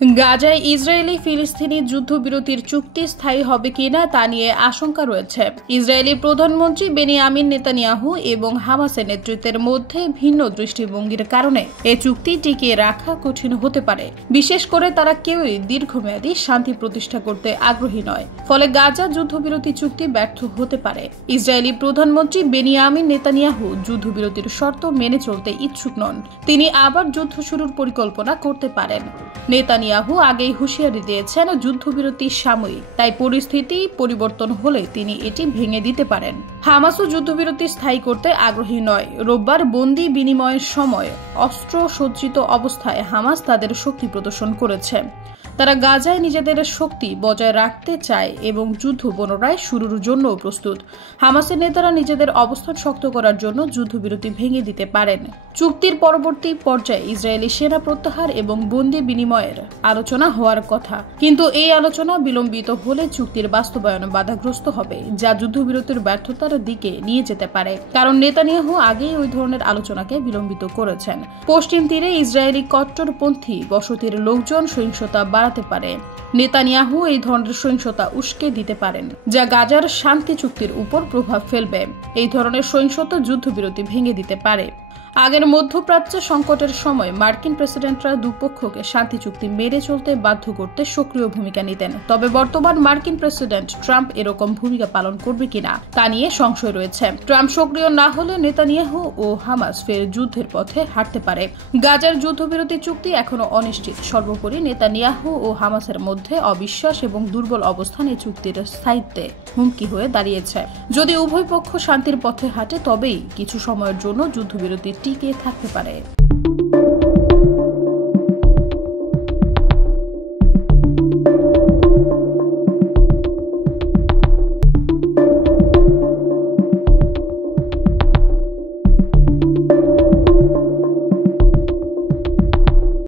গাজায় ইসরায়েলি ফিলিস্তিনি যুদ্ধবিরতির চুক্তি স্থায়ী হবে কিনা তা নিয়ে আশঙ্কা রয়েছে। ইসরায়েলি প্রধানমন্ত্রী বেনিয়ামিন নেতানিয়াহু এবং হামাসের নেতৃত্বের মধ্যে ভিন্ন দৃষ্টিভঙ্গির কারণে এই চুক্তি টিকিয়ে রাখা কঠিন হতে পারে। বিশেষ করে তারা কেউই দীর্ঘমেয়াদী শান্তি প্রতিষ্ঠা করতে আগ্রহী নয়। ফলে গাজা যুদ্ধবিরতি চুক্তি ব্যর্থ হতে পারে। ইসরায়েলি প্রধানমন্ত্রী বেনিয়ামিন নেতানিয়াহু যুদ্ধবিরতির শর্ত মেনে চলতে ইচ্ছুক নন। তিনি আবার যুদ্ধ শুরুর পরিকল্পনা করতে পারেন। নেতানিয়াহু আগেই হুঁশিয়ারি দিয়েছেন যুদ্ধবিরতি সাময়িক, তাই পরিস্থিতি পরিবর্তন হলে তিনি এটি ভেঙে দিতে পারেন। হামাসও যুদ্ধবিরতি স্থায়ী করতে আগ্রহী নয়। রোববার বন্দি বিনিময়ের সময় অস্ত্র সজ্জিত অবস্থায় হামাস তাদের শক্তি প্রদর্শন করেছে। তারা গাজায় নিজেদের শক্তি বজায় রাখতে চায় এবং যুদ্ধ পুনরায় শুরুর জন্য প্রস্তুত। হামাসের নেতারা নিজেদের অবস্থান শক্ত করার জন্য যুদ্ধবিরতি ভেঙে দিতে পারেন। চুক্তির পরবর্তী পর্যায়ে ইসরায়েলি সেনা প্রত্যাহার এবং বন্দি বিনিময়ের আলোচনা হওয়ার কথা, কিন্তু এই আলোচনা বিলম্বিত হলে চুক্তির বাস্তবায়ন বাধাগ্রস্ত হবে, যা যুদ্ধবিরতির ব্যর্থতার দিকে নিয়ে যেতে পারে। কারণ নেতানিয়াহু আগেই ওই ধরনের আলোচনাকে বিলম্বিত করেছেন। পশ্চিম তীরে ইসরায়েলি কট্টরপন্থী বসতির লোকজন সহিংসতা বাড়াতে পারে। নেতানিয়াহু এই ধরনের সহিংসতা উস্কে দিতে পারেন, যা গাজার শান্তি চুক্তির উপর প্রভাব ফেলবে। এই ধরনের সহিংসতা যুদ্ধবিরতি ভেঙে দিতে পারে। আগের মধ্যপ্রাচ্য সংকটের সময় মার্কিন প্রেসিডেন্টরা দুপক্ষকে শান্তি চুক্তি মেনে চলতে বাধ্য করতে সক্রিয় ভূমিকা নিতেন। তবে বর্তমান মার্কিন প্রেসিডেন্ট ট্রাম্প এরকম ভূমিকা পালন করবে কিনা তা নিয়ে সংশয় রয়েছে। ট্রাম্প সক্রিয় না হলে নেতানিয়াহু ও হামাস ফের যুদ্ধের পথে হাঁটতে পারে। গাজার যুদ্ধবিরতি চুক্তি এখনো অনিশ্চিত। সর্বোপরি নেতানিয়াহু ও হামাসের মধ্যে অবিশ্বাস এবং দুর্বল অবস্থান এই চুক্তির স্থায়িত্বে হুমকি হয়ে দাঁড়িয়েছে। যদি উভয় পক্ষ শান্তির পথে হাঁটে তবেই কিছু সময়ের জন্য যুদ্ধবিরতি টিকে থাকতে পারে।